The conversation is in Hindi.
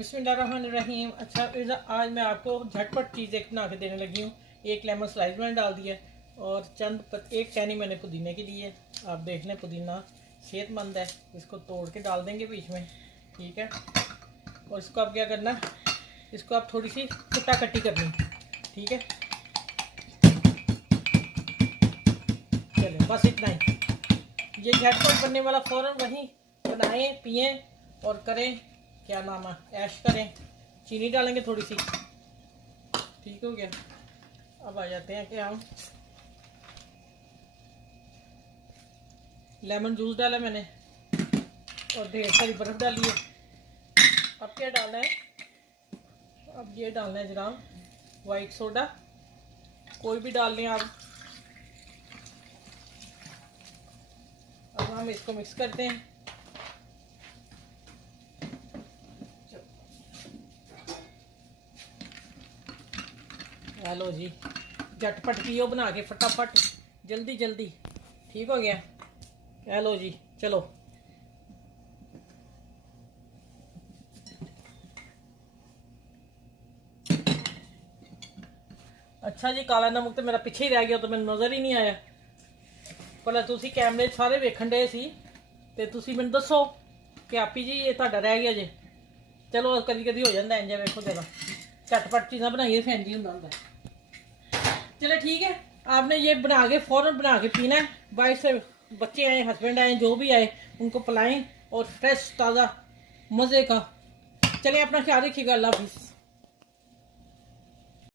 बिस्मिल्लाहिर्रहमानिर्रहीम। अच्छा आज मैं आपको झटपट चीज़ एक बना के देने लगी हूँ। एक लेमन स्लाइस मैंने डाल दिया और एक टहनी मैंने पुदीने की ली है। आप देख लें, पुदीना सेहतमंद है, इसको तोड़ के डाल देंगे बीच में, ठीक है। और इसको आप क्या करना, इसको आप थोड़ी सी कुटा कट्टी करनी, ठीक है। चलो बस इतना ही। ये झटपट बनने वाला फ़ौरन वहीं बनाएं, पिएं और करें, क्या नाम है, ऐश करें। चीनी डालेंगे थोड़ी सी, ठीक हो गया। अब आ जाते हैं कि हम लेमन जूस डाला मैंने और ढेर सारी बर्फ़ डाली है। अब क्या डालना है, अब ये डालना है जनाब वाइट सोडा, कोई भी डाल लें आप। अब हम इसको मिक्स करते हैं। हेलो जी, झटपट पियो बना के फटाफट, जल्दी जल्दी, ठीक हो गया। हेलो जी, चलो। अच्छा जी, काला नमक तो मेरा पीछे ही रह गया, तो मैंने नज़र ही नहीं आया। भला तुसी कैमरे सारे वेखण डे सी ते तुसी मैनूं दसो कि आपी जी ये तुहाडा रह गया जे। चलो कदी कदी हो जाता इंज, वेखो जरा झटपट चीज़ां बनाइए फैन जी होंदा हुंदा। चलो ठीक है, आपने ये बना के फ़ौरन बना के पीना है। बाहर से बच्चे आए, हस्बैंड आए, जो भी आए, उनको पिलाएं और फ्रेश ताज़ा मज़े का। चलिए, अपना ख्याल रखिएगा। अल्लाह हाफिज़।